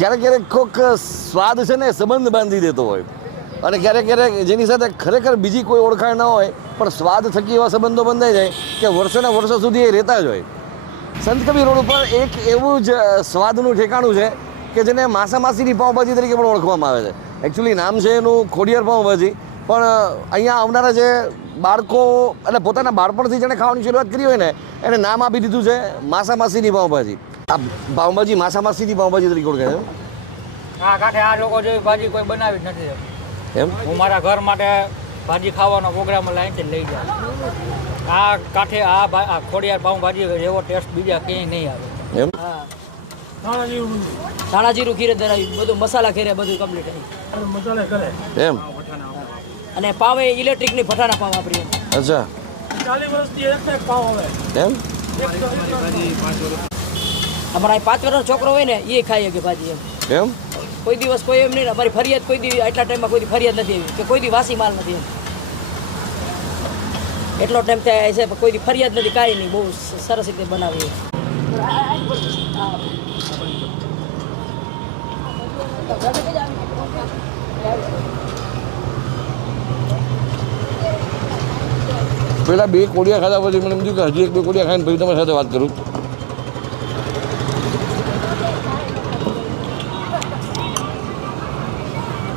ક્યારેક ક્યારેક કોઈક સ્વાદ છે ને સંબંધ બાંધી દેતો હોય, અને ક્યારેક ક્યારેક જેની સાથે ખરેખર બીજી કોઈ ઓળખાણ ન હોય પણ સ્વાદ થકી એવા સંબંધો બંધાઈ જાય કે વર્ષોના વર્ષો સુધી એ રહેતા જ હોય. સંત કબીર રોડ ઉપર એક એવું જ સ્વાદનું ઠેકાણું છે કે જેને માસામાસીની પાઉંભાજી તરીકે પણ ઓળખવામાં આવે છે. એકચ્યુઅલી નામ છે એનું ખોડિયાર પાઉંભાજી, પણ અહીંયા આવનારા જે બાળકો એટલે પોતાના બાળપણથી જેણે ખાવાની શરૂઆત કરી હોય ને એને નામ આપી દીધું છે માસામાસીની પાઉંભાજી. આ પાઉંભાજી માસામાસીની પાઉંભાજી તરીકે ઓળખાય છે. આ કાંઠે આ લોકો જેવી ભાજી કોઈ બનાવી જ નથી. એમ હું મારા ઘર માટે ભાજી ખાવાનો પ્રોગ્રામ લાવીને લઈ જાઉં. આ કાંઠે આ ખોડિયાર પાઉંભાજી એવો ટેસ્ટ બીજા ક્યાંય નહીં આવે. એમ હા, ધાણા જીરું ખીરે ધરાવી બધું મસાલા ખીરે બધું કમ્પ્લીટ એમ અને પાવે ઇલેક્ટ્રિકની ભઠાણા પાવ વાપરીએ. અચ્છા 40 વર્ષથી એક પાવ આવે એમ અમારા 5 વર્ષનો છોકરો હોય ને એ ખાઈએ કે ભાજી એમ કોઈ દિવસ કોઈ એમ નહીં. અમારી ફરિયાદ કોઈ દી આટલા ટાઈમમાં કોઈ દી ફરિયાદ નથી આવી કે કોઈ દી વાસી માલ નથી એમ. એટલો ટાઈમ થાય છે કોઈ દી ફરિયાદ નથી, કાંઈ નહીં. બહુ સરસ રીતે બનાવીએ. પેલા 2 કોડિયા ખાધા પછી મને એમ થયું કે હજી 1-2 કોડિયા ખાઈને પછી તમારી સાથે વાત કરું.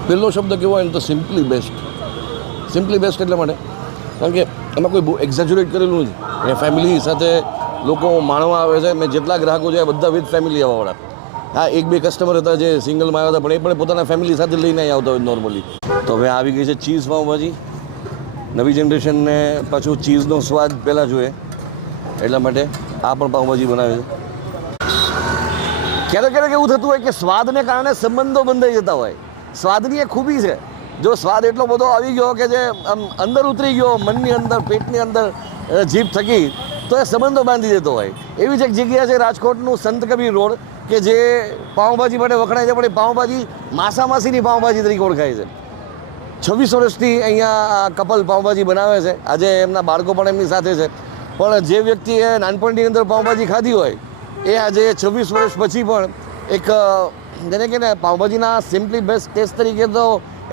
પહેલો શબ્દ કેવો હોય ને તો સિમ્પલી બેસ્ટ. સિમ્પલી બેસ્ટ એટલા માટે કારણ કે એમાં કોઈ બહુ એક્ઝેજ્યુરેટ કરેલું નથી. એ ફેમિલી સાથે લોકો માણવા આવે છે. મેં જેટલા ગ્રાહકો છે બધા વિથ ફેમિલી આવવાવાળા. હા, 1-2 કસ્ટમર હતા જે સિંગલમાં આવ્યા હતા, પણ એ પણ પોતાના ફેમિલી સાથે લઈને આવતા હોય નોર્મલી. તો હવે આવી ગઈ છે ચીઝ પાઉંભાજી. નવી જનરેશનને પાછું ચીઝનો સ્વાદ પહેલાં જોઈએ એટલા માટે આ પણ પાઉંભાજી બનાવે છે. ક્યારેક ક્યારેક એવું થતું હોય કે સ્વાદને કારણે સંબંધો બંધાઈ જતા હોય. સ્વાદની એક ખૂબી છે. જો સ્વાદ એટલો બધો આવી ગયો કે જે આમ અંદર ઉતરી ગયો મનની અંદર, પેટની અંદર, જીભ થકી, તો એ સંબંધો બાંધી દેતો હોય. એવી જ એક જગ્યા છે રાજકોટનું સંત કબીર રોડ કે જે પાઉંભાજી માટે વખણાય છે, પણ એ પાઉંભાજી માસામાસીની પાઉંભાજી તરીકે ઓળખાય છે. 26 વર્ષથી અહીંયા કપલ પાઉંભાજી બનાવે છે. આજે એમના બાળકો પણ એમની સાથે છે. પણ જે વ્યક્તિએ નાનપણની અંદર પાઉંભાજી ખાધી હોય એ આજે 26 વર્ષ પછી પણ એક જેને કે ને પાઉંભાજીના સિમ્પલી બેસ્ટ ટેસ્ટ તરીકે તો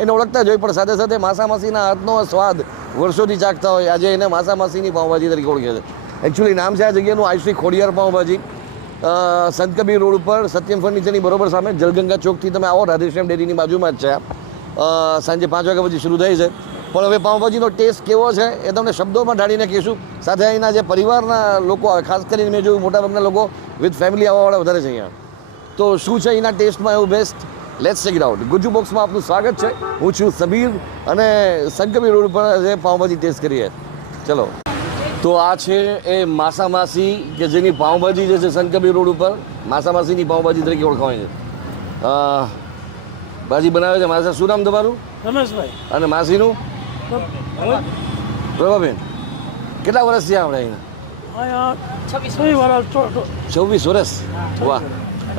એને ઓળખતા જ હોય, પણ સાથે સાથે માસામાસીના હાથનો સ્વાદ વર્ષોથી ચાખતા હોય. આજે એને માસામાસીની પાઉંભાજી તરીકે ઓળખે છે. એકચ્યુઅલી નામ છે આ જગ્યાનું આયુષી ખોડિયાર પાઉંભાજી. સંત કબીર રોડ ઉપર સત્યમ ફર્નિચરની બરોબર સામે જલગંગા ચોકથી તમે આવો, રાધેશ્યામ ડેરીની બાજુમાં જ છે. સાંજે 5 વાગ્યા પછી શરૂ થાય છે. પણ હવે પાઉંભાજીનો ટેસ્ટ કેવો છે એ તમને શબ્દોમાં ઢાળીને કહીશું. સાથે અહીંના જે પરિવારના લોકો આવે, ખાસ કરીને મેં જોયું મોટાભાગના લોકો વિથ ફેમિલી આવવાવાળા વધારે છે અહીંયા. તો શું છે અહીંના ટેસ્ટમાં એવું best? Let's check it out. Gujju બોક્સમાં આપનું સ્વાગત છે. હું છું સબીર અને સંત કબીર રોડ ઉપર જે પાઉંભાજી ટેસ્ટ કરીએ. ચલો, તો આ છે એ માસામાસી કે જેની પાઉંભાજી જે છે સંત કબીર રોડ ઉપર માસામાસીની પાઉંભાજી તરીકે ઓળખાય છે. ભાજી બનાવે છે માસા. શું નામ તમારું? રમેશભાઈ. અને માસીનું? પ્રભાબેન. કેટલા વર્ષ થયા આપણે અહીંયા? 26 વર્ષ. વાહ.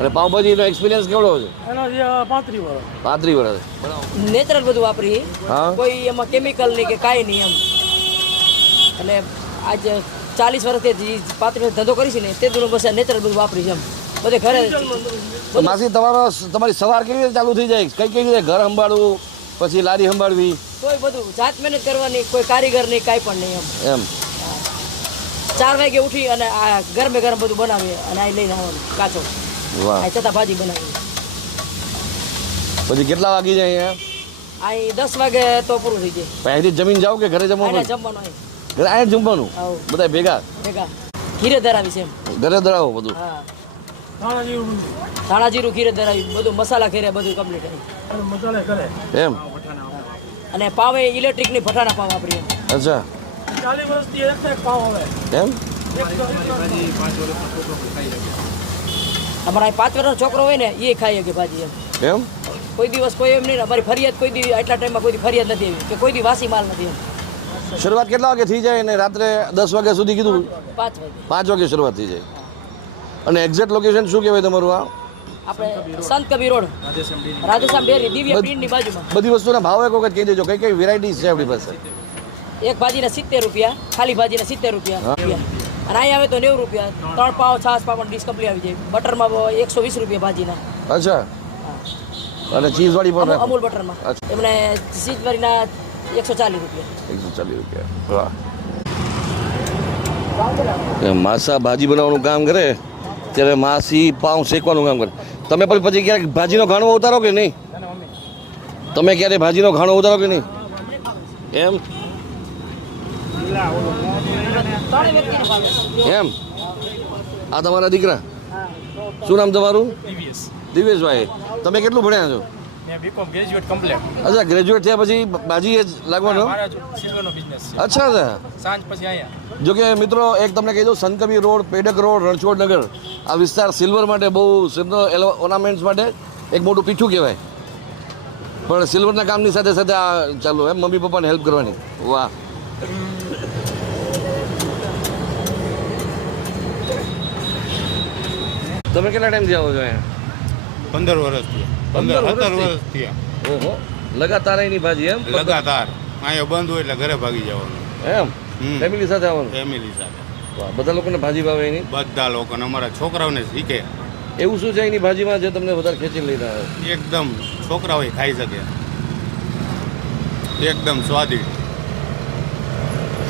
અને પાઉંભાજીનો એક્સપિરિયન્સ કેવડો છે? 35 વર્ષ. નેચરલ બધું વાપરીએ. હા, કોઈ એમાં કેમિકલ નહીં કે કાંઈ નહીં એમ. અને આજે 40 વર્ષથી 35 ધંધો કરી છે ને તે દૂર બસ નેચરલ બધું વાપરી છે એમ. બધે ઘરે માસી તમારી સવાર કેવી રીતે ચાલુ થઈ જાય? કઈ રીતે ઘર સંભાળવું, પછી લારી સંભાળવી? કોઈ બધું જાત મહેનત કરવાની, કોઈ કારીગર નહીં, કાંઈ પણ નહીં એમ. 4 વાગે ઉઠી અને આ ગરમે ગરમ બધું બનાવીએ અને આ લઈને આવવાનું કાચો. વાહ. આ છતાં ભાજી બનાવીએ. પછી કેટલા વાગી જાય આ અહીંયા? 10 વાગે તો પૂરું થઈ જાય. અહીંથી જમીન જાવ કે ઘરે જમવાનું? જમવાનું અહીં. ઘરે અહીંયા જમવાનું આવું બધા ભેગા ભેગા ખીરે ધરાવી છે એમ. ઘરે ધરાવો બધું? હા, ધાણા જીરું ખીરે ધરાવી બધું મસાલા ખીરે બધું કમ્પ્લીટ એમ. અને પાવે ઇલેક્ટ્રિકની ભઠાણા પાવ વાપરીએ. અચ્છા 40 વર્ષથી એક પાવ આવે એમ. અમારા 5 વર્ષનો છોકરો હોય ને એ ખાઈએ કે ભાજી એમ. એમ કોઈ દિવસ કોઈ એમ નહીં. અમારી ફરિયાદ કોઈ દી આટલા ટાઈમમાં કોઈ દી ફરિયાદ નથી આવી કે કોઈ દી વાસી માલ નથી એમ. શરૂઆત કેટલા વાગે થઈ જાય અને રાત્રે 10 વાગ્યા સુધી કીધું? 5 વાગે. 5 વાગે શરૂઆત થઈ જાય. અને એક્ઝેક્ટ લોકેશન શું કહેવાય તમારું? આપણે સંત કબીર રોડ, રાધેશ્યામ ડેરી, દિવ્ય પ્રિન્ટની બાજુમાં. બધી વસ્તુના ભાવ એક વખત કહી દેજો. કઈ કઈ વેરાયટીઝ છે આપણી પાસે? એક ભાજીના 70 રૂપિયા, ખાલી ભાજીના 70 રૂપિયા. અને અહીં આવે તો 90 રૂપિયા. 3 પાવ છાશ પાપડ ડીશ કમ્પ્લીટ આવી જાય. બટરમાં 120 રૂપિયા ભાજીના. અચ્છા. અને ચીઝવાળી પણ રાખો? અમૂલ બટરમાં અચ્છા. એમને ચીઝવાળીના 140 રૂપિયા. 140 રૂપિયા. વાહ. માસા ભાજી બનાવવાનું કામ કરે ત્યારે માસી પાઉં શેકવાનું કામ કરે. તમે પછી ક્યારેક ભાજીનો ઘાણો ઉતારો કે નહીં? તમે ક્યારે ભાજીનો ઘાણો ઉતારો કે નહીં? એમ ત્રણ વ્યક્તિને ભાવે. એમ આ તમારા દીકરા? શું નામ તમારું? દિવેશભાઈ. તમે કેટલું ભણ્યા છો? B Com graduate complete. અચ્છા, ગ્રેજ્યુએટ થયા પછી ભાજી જ લાગવાનો? મારા સિલ્વરનો બિઝનેસ છે. અચ્છા અચ્છા. સાંજ પછી અહીંયા જો કે મિત્રો એક તમને કહી દઉં, સંતકબીર રોડ, પેડક રોડ, રણછોડ નગર આ વિસ્તાર સિલ્વર માટે બહુ સિલ્વર ઓર્નામેન્ટ્સ માટે એક મોટું પીઠું કહેવાય. પણ સિલ્વરના કામની સાથે સાથે આ ચાલુ એમ મમ્મી પપ્પાને હેલ્પ કરવાની. વાહ. તમે કેટલા ટાઈમથી આવો છો અહીંયા? 15 વર્ષથી 15 17 વર્ષથી? વર્ષ થયા ઓહો, લગાતાર એની ભાજી એમ? લગાતાર અહીંયા બંધ હોય એટલે ઘરે ભાગી જવાનું એમ હમ. ફેમિલી સાથે આવવાનું? ફેમિલી સાથે વાહ, બધા લોકોને ભાજી ભાવે એની? બધા લોકોને અમારા છોકરાઓને શીખે એવું શું છે એની ભાજીમાં જે તમને વધારે ખેંચી લઈને આવે? એકદમ છોકરાઓ ખાઈ શકે એકદમ સ્વાદિષ્ટ.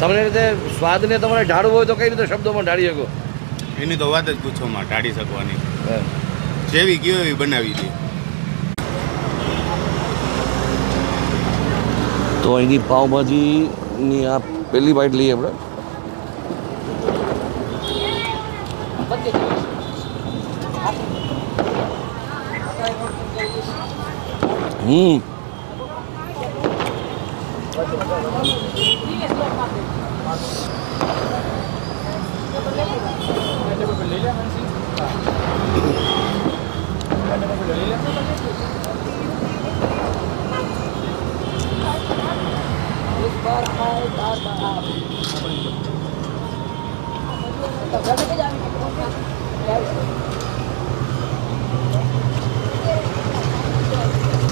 સામાન્ય રીતે સ્વાદને તમારે ઢાળવો હોય તો કઈ રીતે શબ્દોમાં ઢાળી શકો? એની તો વાત જ પૂછોમાં ટાળી શકવાની. એમ. જેવી ગયો એવી બનાવી દે. તો અહીંની પાવભાજીની આ પહેલી બાઈટ લઈએ આપણે. હમ.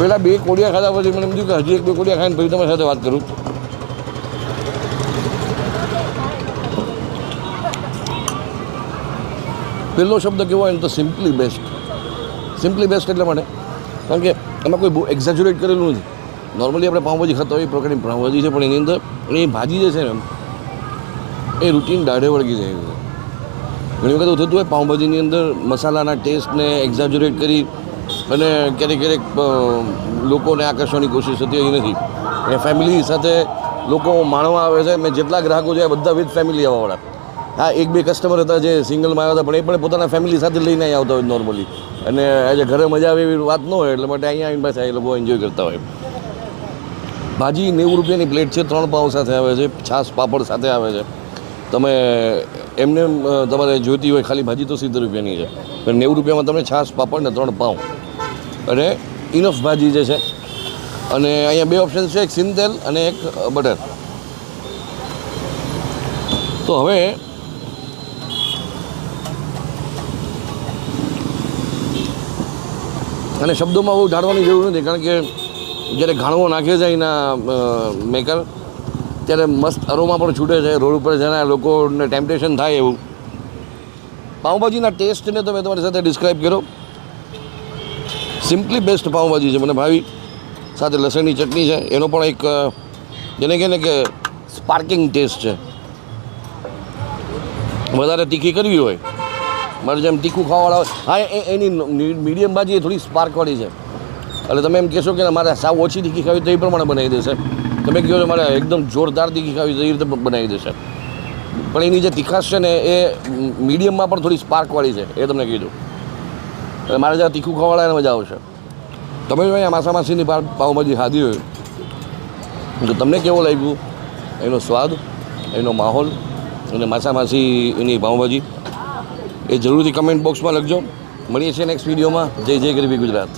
પેલા બે કોડિયા ખાધા પછી મને એમ થયું કે હજી એક બે કોડિયા ખાઈને પછી તમારી સાથે વાત કરું. પહેલો શબ્દ કેવો હોય ને તો સિમ્પલી બેસ્ટ. સિમ્પલી બેસ્ટ એટલે માટે કારણ કે એમાં કોઈ બહુ એક્ઝેજ્યુરેટ કરેલું નથી. નોર્મલી આપણે પાઉંભાજી ખાતા હોય એ પ્રકારની પાઉંભાજી છે, પણ એની અંદર એની ભાજી જે છે ને એ રૂટીન દાઢે વળગી જાય છે. ઘણી વખત એવું થતું હોય પાઉંભાજીની અંદર મસાલાના ટેસ્ટને એક્ઝેજ્યુરેટ કરી અને ક્યારેક લોકોને આકર્ષવાની કોશિશ થતી હોય એ નથી. એ ફેમિલી સાથે લોકો માણવા આવે છે. મેં જેટલા ગ્રાહકો છે બધા વિથ ફેમિલી આવવાવાળા. હા, એક બે કસ્ટમર હતા જે સિંગલમાં આવ્યા હતા, પણ એ પણ પોતાના ફેમિલી સાથે લઈને અહીં આવતા હોય નોર્મલી. અને આજે ઘરે મજા આવે એવી વાત ન હોય એટલે માટે અહીંયા આવીને પાછા એ લોકો એન્જોય કરતા હોય. ભાજી 90 રૂપિયાની પ્લેટ છે, 3 પાઉં સાથે આવે છે, છાશ પાપડ સાથે આવે છે. તમે એમને તમારે જોઈતી હોય ખાલી ભાજી તો 70 રૂપિયાની છે, પણ 90 રૂપિયામાં તમને છાશ પાપડ ને 3 પાઉં અને ઇનફ ભાજી જે છે. અને અહીંયા બે ઓપ્શન છે, એક સિંગ તેલ અને એક બટર. તો હવે અને શબ્દોમાં બહુ ઢાળવાની જરૂર નથી, કારણ કે જ્યારે ઘાણવો નાખે છે એના મેકર ત્યારે મસ્ત અરોમા પણ છૂટે છે. રોડ ઉપર જેના લોકોને ટેમ્પટેશન થાય એવું. પાઉંભાજીના ટેસ્ટને તો મેં તમારી સાથે ડિસ્ક્રાઈબ કર્યો. સિમ્પલી બેસ્ટ પાઉંભાજી છે, મને ભાવી. સાથે લસણની ચટણી છે, એનો પણ એક જેને કહે ને કે સ્પાર્કિંગ ટેસ્ટ છે. વધારે તીખી કરવી હોય, મારે જેમ તીખું ખાવાવાળા હોય, હા એની મીડિયમ ભાજી એ થોડી સ્પાર્કવાળી છે. એટલે તમે એમ કહેશો કે મારે સાવ ઓછી તીખી ખાવી તો એ પ્રમાણે બનાવી દેશે. તમે કહો છો મારે એકદમ જોરદાર તીખી ખાવી તો એ રીતે બનાવી દેશે. પણ એની જે તીખાશ છે ને એ મીડિયમમાં પણ થોડી સ્પાર્કવાળી છે, એ તમને કીધું. એટલે મારે જ્યાં તીખું ખાવાવાળા એને મજા આવશે. તમે જો અહીંયા માસા માસીની પાઉંભાજી ખાધી હોય તો તમને કેવો લાગ્યું એનો સ્વાદ, એનો માહોલ અને માસા માસી એની પાઉંભાજી એ જરૂરથી કમેન્ટ બોક્સમાં લખજો. મળીએ છીએ નેક્સ્ટ વિડીયોમાં. જય જય ગરીબી ગુજરાત.